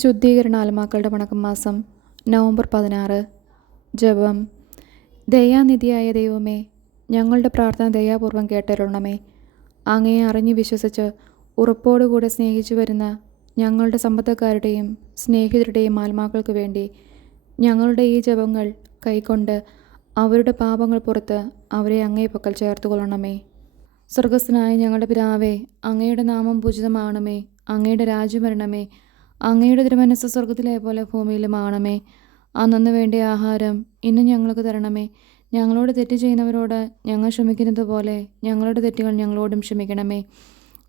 ശുദ്ധീകരണ ആത്മാക്കളുടെ വണക്കമാസം നവംബർ 16. ജപം. ദയാനിധിയായ ദൈവമേ, ഞങ്ങളുടെ പ്രാർത്ഥന ദയാപൂർവം കേട്ടരുളണമേ. അങ്ങയെ അറിഞ്ഞു വിശ്വസിച്ച് ഉറപ്പോടുകൂടെ സ്നേഹിച്ചു വരുന്ന ഞങ്ങളുടെ സമ്പത്തുകാരുടെയും സ്നേഹിതരുടെയും ആത്മാക്കൾക്ക് വേണ്ടി ഞങ്ങളുടെ ഈ ജപങ്ങൾ കൈക്കൊണ്ട് അവരുടെ പാപങ്ങൾ പുറത്ത് അവരെ അങ്ങേ പക്കൽ ചേർത്തുകൊള്ളണമേ. സ്വർഗസ്ഥനായ ഞങ്ങളുടെ പിതാവേ, അങ്ങയുടെ നാമം പൂജിതമാകണമേ. അങ്ങയുടെ രാജ്യം വരണമേ. അങ്ങയുടെ തിരുമനസ്സ് സ്വർഗത്തിലെ പോലെ ഭൂമിയിലുമാകണമേ. അന്നു വേണ്ടിയ ആഹാരം ഇന്ന് ഞങ്ങൾക്ക് തരണമേ. ഞങ്ങളോട് തെറ്റ് ചെയ്യുന്നവരോട് ഞങ്ങൾ ക്ഷമിക്കുന്നത് പോലെ ഞങ്ങളുടെ തെറ്റുകൾ ഞങ്ങളോടും ക്ഷമിക്കണമേ.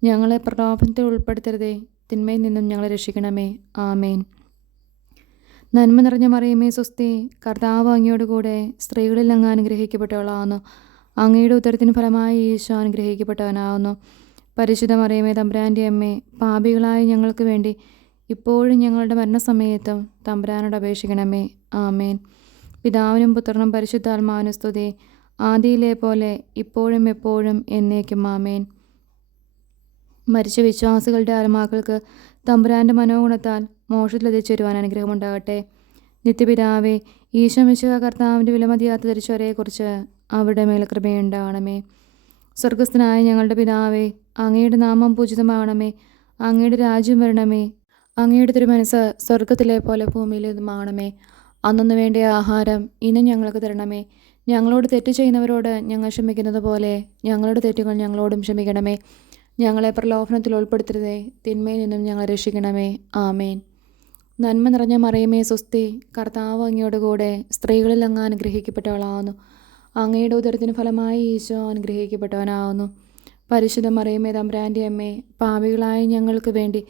ഞങ്ങളെ പ്രലോഭനത്തിൽ ഉൾപ്പെടുത്തരുതേ, തിന്മയിൽ നിന്നും ഞങ്ങളെ രക്ഷിക്കണമേ. ആമേൻ. നന്മ നിറഞ്ഞ മറിയമേ സ്വസ്തി, കർത്താവ് അങ്ങയോട് കൂടെ സ്ത്രീകളിൽ അങ്ങ് അനുഗ്രഹിക്കപ്പെട്ടവളാകുന്നു. അങ്ങയുടെ ഉദരത്തിന് ഫലമായി ഈശോ അനുഗ്രഹിക്കപ്പെട്ടവനാകുന്നു. പരിശുദ്ധ മറിയമേ തമ്പുരാൻ്റെ അമ്മേ, പാപികളായ ഞങ്ങൾക്ക് വേണ്ടി ഇപ്പോഴും ഞങ്ങളുടെ മരണസമയത്തും തമ്പുരാനോട് അപേക്ഷിക്കണമേ. ആമേൻ. പിതാവിനും പുത്രനും പരിശുദ്ധാത്മാവിനും സ്തുതി, ആദിയിലെ പോലെ ഇപ്പോഴും എപ്പോഴും എന്നേക്കും. ആമേൻ. മരിച്ച വിശ്വാസികളുടെ ആത്മാക്കൾക്ക് തമ്പുരാൻ്റെ മനോഗുണത്താൽ മോക്ഷത്തിലെത്തിച്ചേരുവാൻ അനുഗ്രഹമുണ്ടാകട്ടെ. നിത്യപിതാവേ, ഈശോ മിശിഹാ കർത്താവിൻ്റെ വിലമതിയാത്ത തിരിച്ചവരെക്കുറിച്ച് അവരുടെ മേൽ കൃപയുണ്ടാകണമേ. സ്വർഗസ്ഥനായ ഞങ്ങളുടെ പിതാവേ, അങ്ങയുടെ നാമം പൂജിതമാകണമേ. അങ്ങയുടെ രാജ്യം വരണമേ. അങ്ങയുടെ തിരുമനസ്സ് സ്വർഗത്തിലെ പോലെ ഭൂമിയിലുമാകണമേ. അന്നു വേണ്ടിയ ആഹാരം ഇന്ന് ഞങ്ങൾക്ക് തരണമേ. ഞങ്ങളോട് തെറ്റ് ചെയ്യുന്നവരോട് ഞങ്ങൾ ക്ഷമിക്കുന്നത് പോലെ ഞങ്ങളുടെ തെറ്റുകൾ ഞങ്ങളോടും ക്ഷമിക്കണമേ. ഞങ്ങളെ പ്രലോഭനത്തിൽ ഉൾപ്പെടുത്തരുതേ, തിന്മയിൽ നിന്നും ഞങ്ങളെ രക്ഷിക്കണമേ. ആമേൻ. നന്മ നിറഞ്ഞ മറിയമേ സ്വസ്തി, കർത്താവ് അങ്ങയോട് കൂടെ സ്ത്രീകളിൽ അങ്ങ് അനുഗ്രഹിക്കപ്പെട്ടവളാകുന്നു. അങ്ങയുടെ ഉദരത്തിന് ഫലമായി ഈശോ അനുഗ്രഹിക്കപ്പെട്ടവനാകുന്നു. പരിശുദ്ധ മറിയമേ തമ്പുരാൻ്റെ അമ്മേ, പാപികളായ ഞങ്ങൾക്ക് വേണ്ടി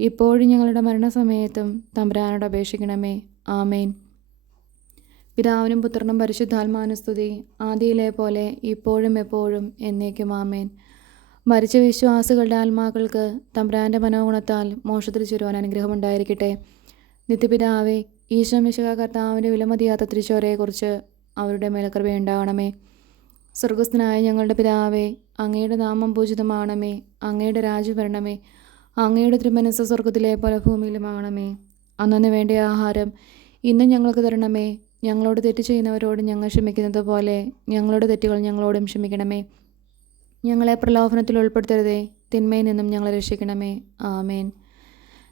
ഇപ്പോഴും ഞങ്ങളുടെ മരണസമയത്തും തമ്പുരാനോട് അപേക്ഷിക്കണമേ. ആമേൻ. പിതാവിനും പുത്രനും പരിശുദ്ധാത്മാവിനും സ്തുതി, ആദിയിലെ പോലെ ഇപ്പോഴും എപ്പോഴും എന്നേക്കും. ആമേൻ. മരിച്ച വിശ്വാസികളുടെ ആത്മാക്കൾക്ക് തമ്പുരാൻ്റെ മനോഗുണത്താൽ മോക്ഷത്തിൽ ചേരുവാൻ അനുഗ്രഹമുണ്ടായിരിക്കട്ടെ. നിത്യപിതാവേ, ഈശോ മിശിഹാ കർത്താവിൻ്റെ വിലമതിയാത്ത തിരിച്ചവരെക്കുറിച്ച് അവരുടെ മേൽ കൃപയുണ്ടാകണമേ. സ്വർഗസ്ഥനായ ഞങ്ങളുടെ പിതാവേ, അങ്ങയുടെ നാമം പൂജിതമാകണമേ. അങ്ങയുടെ രാജ്യം വരണമേ. അങ്ങയുടെ തിരുമനസ്സ് സ്വർഗത്തിലെ പോലെ ഭൂമിയിലുമാകണമേ. അന്നു വേണ്ടിയ ആഹാരം ഇന്ന് ഞങ്ങൾക്ക് തരണമേ. ഞങ്ങളോട് തെറ്റ് ചെയ്യുന്നവരോട് ഞങ്ങൾ ക്ഷമിക്കുന്നത് പോലെ ഞങ്ങളുടെ തെറ്റുകൾ ഞങ്ങളോടും ക്ഷമിക്കണമേ. ഞങ്ങളെ പ്രലോഭനത്തിൽ ഉൾപ്പെടുത്തരുതേ, തിന്മയിൽ നിന്നും ഞങ്ങളെ രക്ഷിക്കണമേ. ആമേൻ.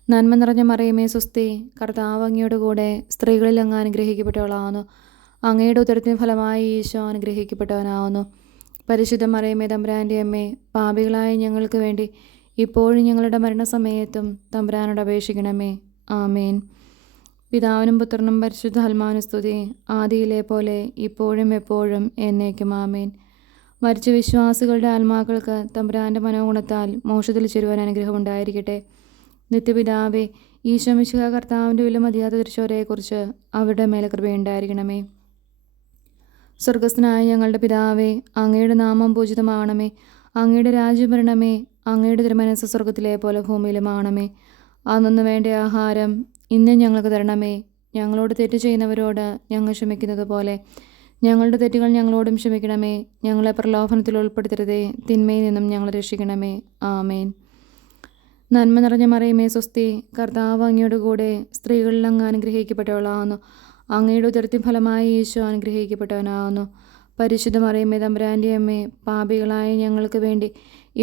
നന്മ നിറഞ്ഞ മറിയമേ സ്വസ്തി, കർത്താവ് അങ്ങയോട് കൂടെ സ്ത്രീകളിൽ അങ്ങ് അനുഗ്രഹിക്കപ്പെട്ടവളാകുന്നു. അങ്ങയുടെ ഉദരത്തിന് ഫലമായി ഈശോ അനുഗ്രഹിക്കപ്പെട്ടവനാകുന്നു. പരിശുദ്ധ മറിയമേ തമ്പുരാൻ്റെ അമ്മേ, പാപികളായ ഞങ്ങൾക്ക് വേണ്ടി ഇപ്പോഴും ഞങ്ങളുടെ മരണസമയത്തും തമ്പുരാനോട് അപേക്ഷിക്കണമേ. ആമേൻ. പിതാവിനും പുത്രനും പരിശുദ്ധാത്മാവിനും സ്തുതി, ആദിയിലെ പോലെ ഇപ്പോഴും എപ്പോഴും എന്നേക്കും. ആമേൻ. മരിച്ച വിശ്വാസികളുടെ ആത്മാക്കൾക്ക് തമ്പുരാൻ്റെ മനോഗുണത്താൽ മോക്ഷത്തിൽ ചേരുവാൻ അനുഗ്രഹമുണ്ടായിരിക്കട്ടെ. നിത്യപിതാവേ, ഈശോ മിശിഹാ കർത്താവിൻ്റെ വിലമതിയാത്ത തിരിച്ചവരെക്കുറിച്ച് അവരുടെ മേൽ കൃപയുണ്ടായിരിക്കണമേ. സ്വർഗസ്ഥനായ ഞങ്ങളുടെ പിതാവേ, അങ്ങയുടെ നാമം പൂജിതമാകണമേ. അങ്ങയുടെ രാജ്യം വരണമേ. അങ്ങയുടെ തിരുമനസ്സ് സ്വർഗത്തിലെ പോലെ ഭൂമിയിലുമാകണമേ. അന്നു വേണ്ട ആഹാരം ഇന്ന് ഞങ്ങൾക്ക് തരണമേ. ഞങ്ങളോട് തെറ്റ് ചെയ്യുന്നവരോട് ഞങ്ങൾ ക്ഷമിക്കുന്നത് പോലെ ഞങ്ങളുടെ തെറ്റുകൾ ഞങ്ങളോടും ക്ഷമിക്കണമേ. ഞങ്ങളെ പ്രലോഭനത്തിൽ ഉൾപ്പെടുത്തരുതേ, തിന്മയിൽ നിന്നും ഞങ്ങളെ രക്ഷിക്കണമേ. ആമേൻ. നന്മ നിറഞ്ഞ മറിയമേ സ്വസ്തി, കർത്താവ് അങ്ങയോട് കൂടെ സ്ത്രീകളിൽ അങ്ങ് അനുഗ്രഹിക്കപ്പെട്ടവളാകുന്നു. അങ്ങയുടെ ഉദരത്തിൻ ഫലമായി ഈശോ അനുഗ്രഹിക്കപ്പെട്ടവനാകുന്നു. പരിശുദ്ധ മറിയമേ തമ്പുരാൻ്റെ അമ്മേ, പാപികളായ ഞങ്ങൾക്ക് വേണ്ടി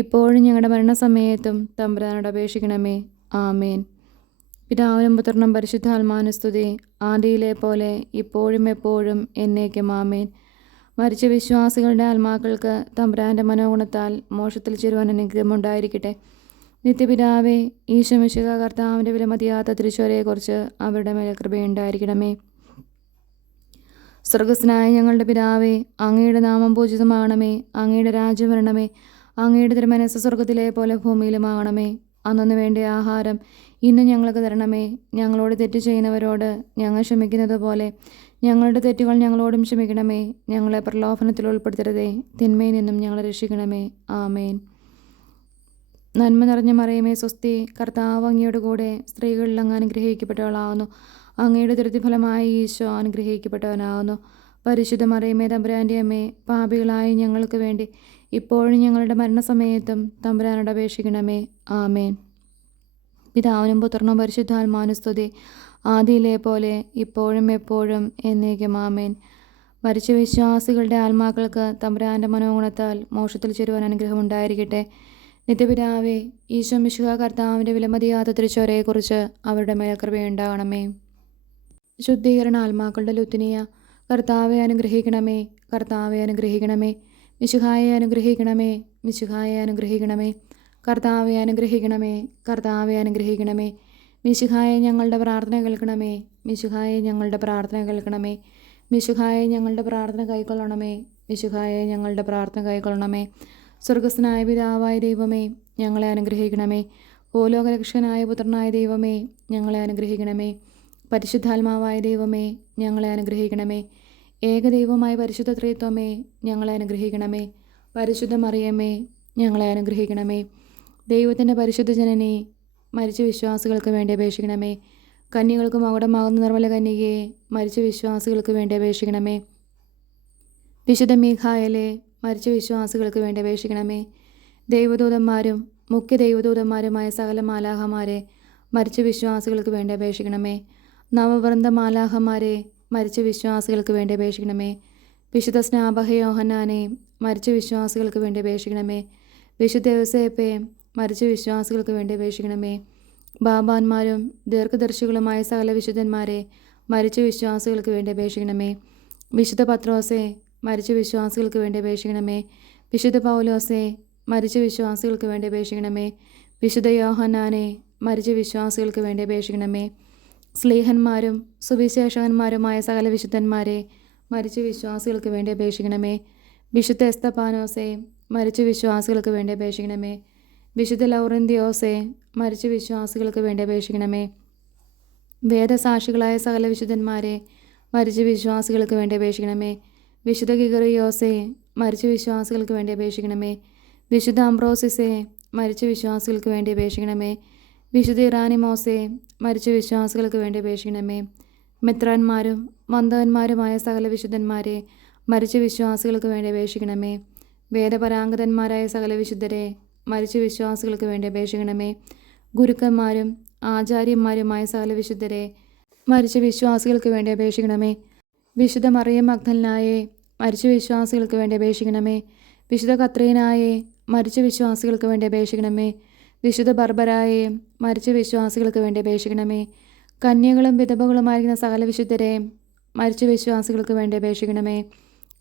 ഇപ്പോഴും ഞങ്ങളുടെ മരണസമയത്തും തമ്പുരാനോട് അപേക്ഷിക്കണമേ. ആമേൻ. പിതാവിനും പുത്രനും പരിശുദ്ധാത്മാവിനും സ്തുതി, ആദിയിലെ പോലെ ഇപ്പോഴും എപ്പോഴും എന്നേക്കും. ആമേൻ. മരിച്ച വിശ്വാസികളുടെ ആത്മാക്കൾക്ക് തമ്പുരാൻ്റെ മനോഗുണത്താൽ മോക്ഷത്തിൽ ചേരുവാൻ അനുഗ്രഹമുണ്ടായിരിക്കട്ടെ. നിത്യപിതാവേ, ഈശോ മിശിഹാ കർത്താവിൻ്റെ വിലമതിയാത്ത തിരിച്ചവരെക്കുറിച്ച് അവരുടെ മേൽ കൃപയുണ്ടായിരിക്കണമേ. സ്വർഗസ്ഥനായ ഞങ്ങളുടെ പിതാവേ, അങ്ങയുടെ നാമം പൂജിതമാകണമേ. അങ്ങയുടെ രാജ്യം വരണമേ. അങ്ങയുടെ തിരുമനസ്സ് സ്വർഗത്തിലെ പോലെ ഭൂമിയിലുമാകണമേ. അന്നു വേണ്ടിയ ആഹാരം ഇന്ന് ഞങ്ങൾക്ക് തരണമേ. ഞങ്ങളോട് തെറ്റ് ചെയ്യുന്നവരോട് ഞങ്ങൾ ക്ഷമിക്കുന്നത് പോലെ ഞങ്ങളുടെ തെറ്റുകൾ ഞങ്ങളോടും ക്ഷമിക്കണമേ. ഞങ്ങളെ പ്രലോഭനത്തിൽ ഉൾപ്പെടുത്തരുതേ, തിന്മയിൽ നിന്നും ഞങ്ങളെ രക്ഷിക്കണമേ. ആമേൻ. നന്മ നിറഞ്ഞ മറിയമേ സ്വസ്തി, കർത്താവ് അങ്ങയോട് കൂടെ സ്ത്രീകളിൽ അങ്ങ് അനുഗ്രഹിക്കപ്പെട്ടവളാകുന്നു. അങ്ങയുടെ ഉദരത്തിൻ ഫലമായി ഈശോ അനുഗ്രഹിക്കപ്പെട്ടവനാകുന്നു. പരിശുദ്ധ മറിയമേ തമ്പുരാൻ്റെ അമ്മേ, പാപികളായ ഞങ്ങൾക്ക് വേണ്ടി ഇപ്പോഴും ഞങ്ങളുടെ മരണസമയത്തും തമ്പുരാനോട് അപേക്ഷിക്കണമേ. ആമേൻ. പിതാവിനും പുത്രനും പരിശുദ്ധാത്മാവിനും സ്തുതി, ആദിയിലെ പോലെ ഇപ്പോഴും എപ്പോഴും എന്നേക്കും ആമേൻ. മരിച്ച വിശ്വാസികളുടെ ആത്മാക്കൾക്ക് തമ്പുരാൻ്റെ മനോഗുണത്താൽ മോക്ഷത്തിൽ ചേരുവാൻ അനുഗ്രഹം ഉണ്ടായിരിക്കട്ടെ. നിത്യപിതാവേ, ഈശോ മിശിഹാ കർത്താവിൻ്റെ വിലമതിയാത്ത തിരുച്ചോരയെക്കുറിച്ച് അവരുടെ മേൽ കൃപയുണ്ടാകണമേ. ശുദ്ധീകരണ ആത്മാക്കളുടെ ലുത്തിനിയ. കർത്താവെ അനുഗ്രഹിക്കണമേ, കർത്താവെ അനുഗ്രഹിക്കണമേ. മിശിഹായെ അനുഗ്രഹിക്കണമേ, മിശിഹായെ അനുഗ്രഹിക്കണമേ. കർത്താവെ അനുഗ്രഹിക്കണമേ, കർത്താവെ അനുഗ്രഹിക്കണമേ. മിശിഹായെ ഞങ്ങളുടെ പ്രാർത്ഥന കേൾക്കണമേ, മിശിഹായെ ഞങ്ങളുടെ പ്രാർത്ഥന കേൾക്കണമേ. മിശിഹായെ ഞങ്ങളുടെ പ്രാർത്ഥന കൈക്കൊള്ളണമേ, മിശിഹായെ ഞങ്ങളുടെ പ്രാർത്ഥന കൈക്കൊള്ളണമേ. സ്വർഗസ്ഥനായ പിതാവായ ദൈവമേ, ഞങ്ങളെ അനുഗ്രഹിക്കണമേ. ഭൂലോകരക്ഷകനായ പുത്രനായ ദൈവമേ, ഞങ്ങളെ അനുഗ്രഹിക്കണമേ. പരിശുദ്ധാത്മാവായ ദൈവമേ, ഞങ്ങളെ അനുഗ്രഹിക്കണമേ. ഏകദൈവമായ പരിശുദ്ധ ത്രിത്വമേ, ഞങ്ങളെ അനുഗ്രഹിക്കണമേ. പരിശുദ്ധ മറിയമ്മേ, ഞങ്ങളെ അനുഗ്രഹിക്കണമേ. ദൈവത്തിൻ്റെ പരിശുദ്ധ ജനനി, മരിച്ച വിശ്വാസികൾക്ക് വേണ്ടി അപേക്ഷിക്കണമേ. കന്യകൾക്ക് മകുടമാകുന്ന നിർമ്മല കന്യകയെ, മരിച്ച വിശ്വാസികൾക്ക് വേണ്ടി അപേക്ഷിക്കണമേ. വിശുദ്ധ മീഖായേലെ, മരിച്ച വിശ്വാസികൾക്ക് വേണ്ടി അപേക്ഷിക്കണമേ. ദൈവദൂതന്മാരും മുഖ്യ ദൈവദൂതന്മാരുമായ സകല മാലാഹമാരെ, മരിച്ച വിശ്വാസികൾക്ക് വേണ്ടി അപേക്ഷിക്കണമേ. നവവൃന്ദ മാലാഹമാരെ, മരിച്ച വിശ്വാസികൾക്ക് വേണ്ടി അപേക്ഷിക്കണമേ. വിശുദ്ധ സ്നാപക യോഹന്നാനെ, മരിച്ച വിശ്വാസികൾക്ക് വേണ്ടി അപേക്ഷിക്കണമേ. വിശുദ്ധ യോസേപ്പെ, മരിച്ച വിശ്വാസികൾക്ക് വേണ്ടി അപേക്ഷിക്കണമേ. ബാബാന്മാരും ദീർഘദർശികളുമായ സകല വിശുദ്ധന്മാരെ, മരിച്ച വിശ്വാസികൾക്ക് വേണ്ടി അപേക്ഷിക്കണമേ. വിശുദ്ധ പത്രോസെ, മരിച്ച വിശ്വാസികൾക്ക് വേണ്ടി അപേക്ഷിക്കണമേ. വിശുദ്ധ പൗലോസെ, മരിച്ച വിശ്വാസികൾക്ക് വേണ്ടി അപേക്ഷിക്കണമേ. വിശുദ്ധ യോഹന്നാനെ, മരിച്ച വിശ്വാസികൾക്ക് വേണ്ടി അപേക്ഷിക്കണമേ. സ്ലീഹന്മാരും സുവിശേഷകന്മാരുമായ സകല വിശുദ്ധന്മാരെ, മരിച്ച വിശ്വാസികൾക്ക് വേണ്ടി അപേക്ഷിക്കണമേ. വിശുദ്ധ എസ്തപാനോസെ, മരിച്ച വിശ്വാസികൾക്ക് വേണ്ടി അപേക്ഷിക്കണമേ. വിശുദ്ധ ലൗറന്തിയോസെ, മരിച്ച വിശ്വാസികൾക്ക് വേണ്ടി അപേക്ഷിക്കണമേ. വേദസാക്ഷികളായ സകല വിശുദ്ധന്മാരെ, മരിച്ച വിശ്വാസികൾക്ക് വേണ്ടി അപേക്ഷിക്കണമേ. വിശുദ്ധ ഗിഗറിയോസെ, മരിച്ച വിശ്വാസികൾക്ക് വേണ്ടി അപേക്ഷിക്കണമേ. വിശുദ്ധ അംബ്രോസിസെ, മരിച്ച വിശ്വാസികൾക്ക് വേണ്ടി അപേക്ഷിക്കണമേ. വിശുദ്ധ ഇറാനിമോസെ, മരിച്ച വിശ്വാസികൾക്ക് വേണ്ടി അപേക്ഷിക്കണമേ. മിത്രന്മാരും വന്ദകന്മാരുമായ സകല വിശുദ്ധന്മാരെ, മരിച്ച വിശ്വാസികൾക്ക് വേണ്ടി അപേക്ഷിക്കണമേ. വേദപരാംഗതന്മാരായ സകല വിശുദ്ധരെ, മരിച്ച വിശ്വാസികൾക്ക് വേണ്ടി അപേക്ഷിക്കണമേ. ഗുരുക്കന്മാരും ആചാര്യന്മാരുമായ സകല വിശുദ്ധരെ, മരിച്ച വിശ്വാസികൾക്ക് വേണ്ടി അപേക്ഷിക്കണമേ. വിശുദ്ധ മറിയം മഗ്ദലനായെ, മരിച്ച വിശ്വാസികൾക്ക് വേണ്ടി അപേക്ഷിക്കണമേ. വിശുദ്ധ കത്രീനായെ, മരിച്ച വിശ്വാസികൾക്ക് വേണ്ടി അപേക്ഷിക്കണമേ. വിശുദ്ധ ബർബരായെ, മരിച്ച വിശ്വാസികൾക്ക് വേണ്ടി അപേക്ഷിക്കണമേ. കന്യകളും വിധവകളുമായിരിക്കുന്ന സകല വിശുദ്ധരെ, മരിച്ച വിശ്വാസികൾക്ക് വേണ്ടി അപേക്ഷിക്കണമേ.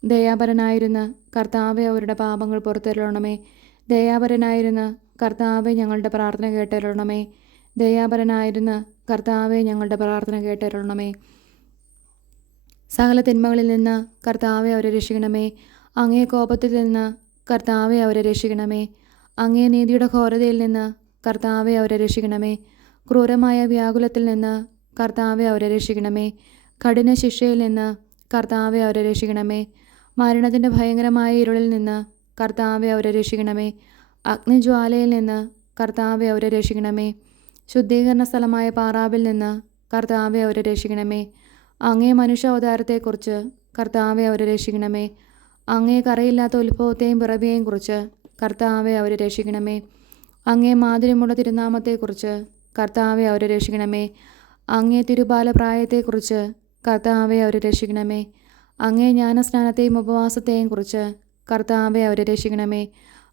ദയാപരനായിരുന്ന കർത്താവെ, അവരുടെ പാപങ്ങൾ പുറത്തരുളണമേ. ദയാപരനായിരുന്ന കർത്താവെ, ഞങ്ങളുടെ പ്രാർത്ഥന കേട്ടരുളണമേ. ദയാപരനായിരുന്ന കർത്താവെ, ഞങ്ങളുടെ പ്രാർത്ഥന കേട്ടരുളണമേ. സകല തിന്മകളിൽ നിന്ന് കർത്താവെ, അവരെ രക്ഷിക്കണമേ. അങ്ങേ കോപത്തിൽ നിന്ന് കർത്താവെ, അവരെ രക്ഷിക്കണമേ. അങ്ങേ നീതിയുടെ ഘോരതയിൽ നിന്ന് കർത്താവെ, അവരെ രക്ഷിക്കണമേ. ക്രൂരമായ വ്യാകുലത്തിൽ നിന്ന് കർത്താവെ, അവരെ രക്ഷിക്കണമേ. കഠിന ശിക്ഷയിൽ നിന്ന് കർത്താവെ, അവരെ രക്ഷിക്കണമേ. മരണത്തിൻ്റെ ഭയങ്കരമായ ഇരുളിൽ നിന്ന് കർത്താവെ, അവരെ രക്ഷിക്കണമേ. അഗ്നിജ്വാലയിൽ നിന്ന് കർത്താവെ, അവരെ രക്ഷിക്കണമേ. ശുദ്ധീകരണ സ്ഥലമായ പാറാവിൽ നിന്ന് കർത്താവെ, അവരെ രക്ഷിക്കണമേ. അങ്ങേ മനുഷ്യ അവതാരത്തെക്കുറിച്ച് കർത്താവെ, അവരെ രക്ഷിക്കണമേ. അങ്ങേ കറയില്ലാത്ത ഉത്ഭവത്തെയും പിറവിയെയും കുറിച്ച് കർത്താവെ, അവരെ രക്ഷിക്കണമേ. അങ്ങേ മാധുര്യമുള്ള തിരുനാമത്തെക്കുറിച്ച് കർത്താവെ, അവരെ രക്ഷിക്കണമേ. അങ്ങേ തിരുബാലപ്രായത്തെക്കുറിച്ച് കർത്താവെ, അവരെ രക്ഷിക്കണമേ. അങ്ങേ ജ്ഞാനസ്നാനത്തെയും ഉപവാസത്തെയും കുറിച്ച് കർത്താവെ, അവരെ രക്ഷിക്കണമേ.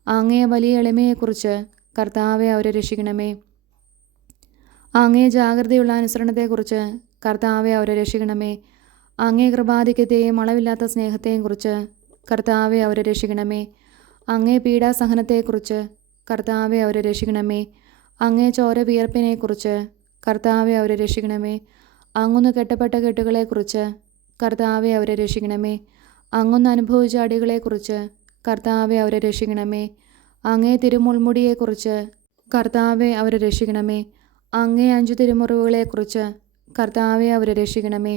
അങ്ങേ വലിയ എളിമയെക്കുറിച്ച് കർത്താവെ, അവരെ രക്ഷിക്കണമേ. അങ്ങേ ജാഗ്രതയുള്ള അനുസരണത്തെക്കുറിച്ച് കർത്താവെ, അവരെ രക്ഷിക്കണമേ. അങ്ങേ കൃപാധിക്യത്തെയും അളവില്ലാത്ത സ്നേഹത്തെയും കുറിച്ച് കർത്താവെ, അവരെ രക്ഷിക്കണമേ. അങ്ങേ പീഡാസഹനത്തെക്കുറിച്ച് കർത്താവെ, അവരെ രക്ഷിക്കണമേ. അങ്ങേ ചോര വിയർപ്പിനെക്കുറിച്ച് കർത്താവെ, അവരെ രക്ഷിക്കണമേ. അങ്ങൊന്ന് കെട്ടപ്പെട്ട കെട്ടുകളെക്കുറിച്ച് കർത്താവെ, അവരെ രക്ഷിക്കണമേ. അങ്ങൊന്ന് അനുഭവിച്ച അടികളെക്കുറിച്ച് കർത്താവെ, അവരെ രക്ഷിക്കണമേ. അങ്ങേ തിരുമുൾമുടിയെക്കുറിച്ച് കർത്താവെ, അവരെ രക്ഷിക്കണമേ. അങ്ങേ 5 തിരുമുറിവുകളെക്കുറിച്ച് കർത്താവെ, അവരെ രക്ഷിക്കണമേ.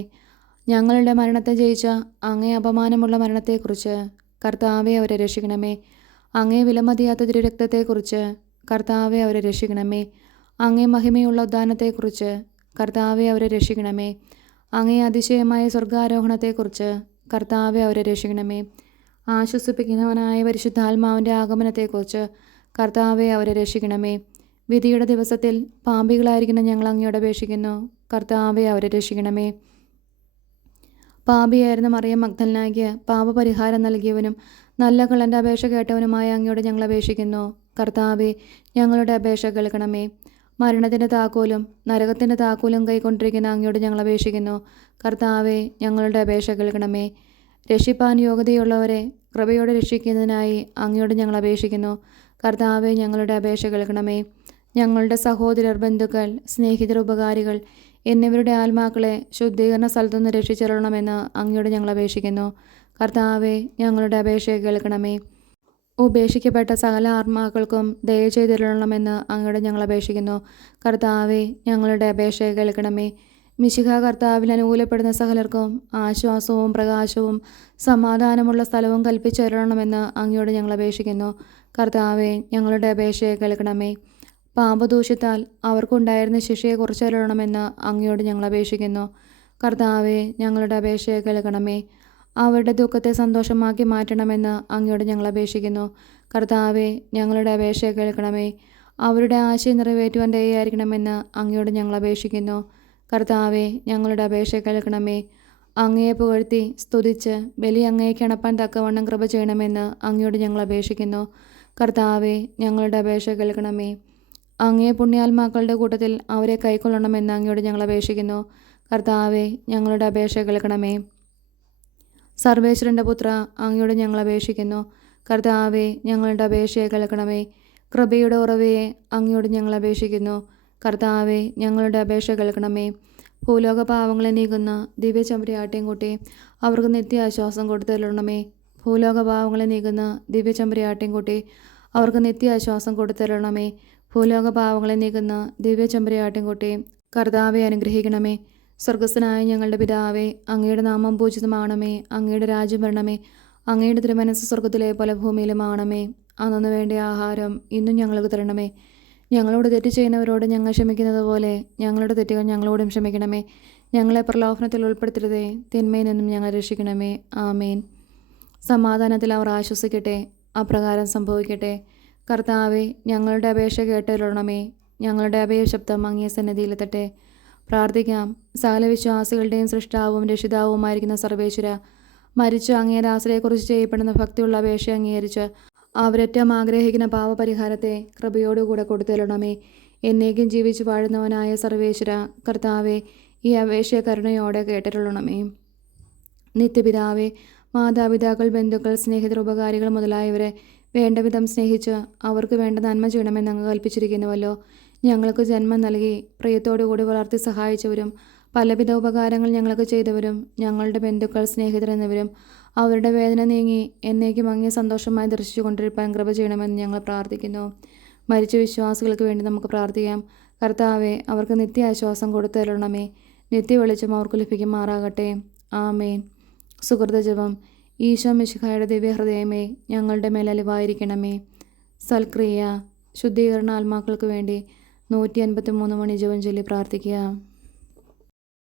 ഞങ്ങളുടെ മരണത്തെ ജയിച്ച അങ്ങേ അപമാനമുള്ള മരണത്തെക്കുറിച്ച് കർത്താവെ, അവരെ രക്ഷിക്കണമേ. അങ്ങേ വിലമതിയാത്ത തിരുരക്തത്തെക്കുറിച്ച് കർത്താവെ, അവരെ രക്ഷിക്കണമേ. അങ്ങേ മഹിമയുള്ള ഉദ്ധാനത്തെക്കുറിച്ച് കർത്താവെ, അവരെ രക്ഷിക്കണമേ. അങ്ങേ അതിശയമായ സ്വർഗാരോഹണത്തെക്കുറിച്ച് കർത്താവെ, അവരെ രക്ഷിക്കണമേ. ആശ്വസിപ്പിക്കുന്നവനായ പരിശുദ്ധാത്മാവിൻ്റെ ആഗമനത്തെക്കുറിച്ച് കർത്താവെ, അവരെ രക്ഷിക്കണമേ. വിധിയുടെ ദിവസത്തിൽ പാപികളായിരിക്കുന്ന ഞങ്ങൾ അങ്ങയോട് അപേക്ഷിക്കുന്നു. കർത്താവെ, അവരെ രക്ഷിക്കണമേ. പാപിയായിരുന്ന മറിയം മഗ്ദലനായ്ക്ക് പാപപരിഹാരം നൽകിയവനും നല്ല കള്ളൻ്റെ അപേക്ഷ കേട്ടവനുമായ അങ്ങയോട് ഞങ്ങൾ അപേക്ഷിക്കുന്നു. കർത്താവെ, ഞങ്ങളുടെ അപേക്ഷ കേൾക്കണമേ. മരണത്തിൻ്റെ താക്കോലും നരകത്തിൻ്റെ താക്കോലും കൈക്കൊണ്ടിരിക്കുന്ന അങ്ങയോട് ഞങ്ങൾ അപേക്ഷിക്കുന്നു. കർത്താവെ, ഞങ്ങളുടെ അപേക്ഷ കേൾക്കണമേ. രക്ഷിപ്പാൻ യോഗ്യതയുള്ളവരെ കൃപയോടെ രക്ഷിക്കുന്നതിനായി അങ്ങയോട് ഞങ്ങൾ അപേക്ഷിക്കുന്നു. കർത്താവെ, ഞങ്ങളുടെ അപേക്ഷ കേൾക്കണമേ. ഞങ്ങളുടെ സഹോദരർ, ബന്ധുക്കൾ, സ്നേഹിതർ, ഉപകാരികൾ എന്നിവരുടെ ആത്മാക്കളെ ശുദ്ധീകരണ സ്ഥലത്തുനിന്ന് രക്ഷിച്ചെല്ലണമെന്ന് അങ്ങയോട് ഞങ്ങൾ അപേക്ഷിക്കുന്നു. കർത്താവെ, ഞങ്ങളുടെ അപേക്ഷ കേൾക്കണമേ. ഉപേക്ഷിക്കപ്പെട്ട സകല ആത്മാക്കൾക്കും ദയ ചെയ്തിരണമെന്ന് അങ്ങയോട് ഞങ്ങൾ അപേക്ഷിക്കുന്നു. കർത്താവെ, ഞങ്ങളുടെ അപേക്ഷ കേൾക്കണമേ. മിശിഹ കർത്താവിൽ അനുകൂലപ്പെടുന്ന സകലർക്കും ആശ്വാസവും പ്രകാശവും സമാധാനമുള്ള സ്ഥലവും കൽപ്പിച്ചരുളണമെന്ന് അങ്ങയോട് ഞങ്ങൾ അപേക്ഷിക്കുന്നു. കർത്താവെ, ഞങ്ങളുടെ അപേക്ഷ കേൾക്കണമേ. പാപദൂഷ്യത്താൽ അവർക്കുണ്ടായിരുന്ന ശിക്ഷയെ കുറിച്ചരുളണമെന്ന് അങ്ങയോട് ഞങ്ങൾ അപേക്ഷിക്കുന്നു. കർത്താവെ, ഞങ്ങളുടെ അപേക്ഷ കേൾക്കണമേ. അവരുടെ ദുഃഖത്തെ സന്തോഷമാക്കി മാറ്റണമെന്ന് അങ്ങയോട് ഞങ്ങൾ അപേക്ഷിക്കുന്നു. കർത്താവെ, ഞങ്ങളുടെ അപേക്ഷ കേൾക്കണമേ. അവരുടെ ആശയം നിറവേറ്റുവാൻ ദയയായിരിക്കണമെന്ന് അങ്ങയോട് ഞങ്ങൾ അപേക്ഷിക്കുന്നു. കർത്താവെ, ഞങ്ങളുടെ അപേക്ഷ കേൾക്കണമേ. അങ്ങയെ പുകഴ്ത്തി സ്തുതിച്ച് ബലി അങ്ങേക്ക് അണപ്പാൻ തക്കവണ്ണം കൃപ ചെയ്യണമെന്ന് അങ്ങയോട് ഞങ്ങൾ അപേക്ഷിക്കുന്നു. കർത്താവെ, ഞങ്ങളുടെ അപേക്ഷ കേൾക്കണമേ. അങ്ങയെ പുണ്യാത്മാക്കളുടെ കൂട്ടത്തിൽ അവരെ കൈക്കൊള്ളണമെന്ന് അങ്ങയോട് ഞങ്ങൾ അപേക്ഷിക്കുന്നു. കർത്താവെ, ഞങ്ങളുടെ അപേക്ഷ കേൾക്കണമേ. സർവേശ്വരൻ്റെ പുത്ര, അങ്ങയോട് ഞങ്ങൾ അപേക്ഷിക്കുന്നു. കർത്താവെ, ഞങ്ങളുടെ അപേക്ഷയെ കേൾക്കണമേ. കൃപയുടെ ഉറവയെ അങ്ങയോട് ഞങ്ങൾ അപേക്ഷിക്കുന്നു. കർത്താവെ, ഞങ്ങളുടെ അപേക്ഷ കേൾക്കണമേ. ഭൂലോക പാവങ്ങളെ നീക്കുന്ന ദിവ്യ ചെമ്പരിയാട്ടിൻ കുട്ടി, അവർക്ക് നിത്യാശ്വാസം കൊടുത്തരുളണമേ. ഭൂലോക പാവങ്ങളെ നീക്കുന്ന ദിവ്യ ചെമ്പരിയാട്ടിൻ കുട്ടി, അവർക്ക് നിത്യാശ്വാസം കൊടുത്തരുളണമേ. ഭൂലോക പാവങ്ങളെ നീക്കുന്ന ദിവ്യ ചെമ്പരിയാട്ടിൻ കുട്ടി, കർത്താവെ അനുഗ്രഹിക്കണമേ. സ്വർഗസ്ഥനായ ഞങ്ങളുടെ പിതാവേ, അങ്ങയുടെ നാമം പൂജിതമാണമേ. അങ്ങയുടെ രാജ്യം വരണമേ. അങ്ങയുടെ തിരുമനസ്സ് സ്വർഗത്തിലെ പോലെ ഭൂമിയിലുമാണമേ. അന്നു വേണ്ട ആഹാരം ഇന്നും ഞങ്ങൾക്ക് തരണമേ. ഞങ്ങളോട് തെറ്റ് ചെയ്യുന്നവരോട് ഞങ്ങൾ ക്ഷമിക്കുന്നത് പോലെ ഞങ്ങളുടെ തെറ്റുകൾ ഞങ്ങളോടും ക്ഷമിക്കണമേ. ഞങ്ങളെ പ്രലോഭനത്തിൽ ഉൾപ്പെടുത്തരുതേ, തിന്മയിൽ നിന്നും ഞങ്ങളെ രക്ഷിക്കണമേ. ആമേൻ. സമാധാനത്തിൽ അവർ ആശ്വസിക്കട്ടെ, അപ്രകാരം സംഭവിക്കട്ടെ. കർത്താവെ, ഞങ്ങളുടെ അപേക്ഷ കേട്ടരുളണമേ. ഞങ്ങളുടെ അഭയശബ്ദം അങ്ങേ സന്നിധിയിലെത്തട്ടെ. പ്രാർത്ഥിക്കാം. സകല വിശ്വാസികളുടെയും സൃഷ്ടാവും രക്ഷിതാവുമായിരിക്കുന്ന സർവേശ്വര, മരിച്ച അങ്ങേ ദാസരെക്കുറിച്ച് ചെയ്യപ്പെടുന്ന ഭക്തിയുള്ള അപേക്ഷ അംഗീകരിച്ച് അവരേറ്റവും ആഗ്രഹിക്കുന്ന പാപപരിഹാരത്തെ കൃപയോടുകൂടെ കൊടുത്തരുളണമേ. എന്നേക്കും ജീവിച്ചു വാഴുന്നവനായ സർവേശ്വര, കർത്താവെ, ഈ അപേക്ഷയെ കരുണയോടെ കേട്ടരുളണമേ. നിത്യപിതാവേ, മാതാപിതാക്കൾ, ബന്ധുക്കൾ, സ്നേഹിതർ, ഉപകാരികൾ മുതലായവരെ വേണ്ട വിധം സ്നേഹിച്ച് അവർക്ക് വേണ്ട നന്മ ചെയ്യണമെന്ന് അങ്ങ് കൽപ്പിച്ചിരിക്കുന്നുവല്ലോ. ഞങ്ങൾക്ക് ജന്മം നൽകി പ്രിയത്തോടുകൂടി വളർത്തി സഹായിച്ചവരും പലവിധ ഉപകാരങ്ങൾ ഞങ്ങൾക്ക് ചെയ്തവരും ഞങ്ങളുടെ ബന്ധുക്കൾ, സ്നേഹിതർ എന്നിവരും അവരുടെ വേദന നീങ്ങി എന്നേക്കും അങ്ങേ സന്തോഷമായി ദർശിച്ചു കൊണ്ടിരിക്കാൻ കൃപ ചെയ്യണമെന്ന് ഞങ്ങൾ പ്രാർത്ഥിക്കുന്നു. മരിച്ച വിശ്വാസികൾക്ക് വേണ്ടി നമുക്ക് പ്രാർത്ഥിക്കാം. കർത്താവെ, അവർക്ക് നിത്യാശ്വാസം കൊടുത്തരുളണമേ. നിത്യവെളിച്ചം അവർക്ക് ലഭിക്കുമാറാകട്ടെ. ആമേൻ. സുഹൃത ജപം. ഈശോ മിശിഹായുടെ ദിവ്യഹൃദയമേ, ഞങ്ങളുടെ മേൽ അലിവായിരിക്കണമേ. സൽക്രിയ. ശുദ്ധീകരണ ആത്മാക്കൾക്ക് വേണ്ടി 153 മണി ജപം ചൊല്ലി പ്രാർത്ഥിക്കുക.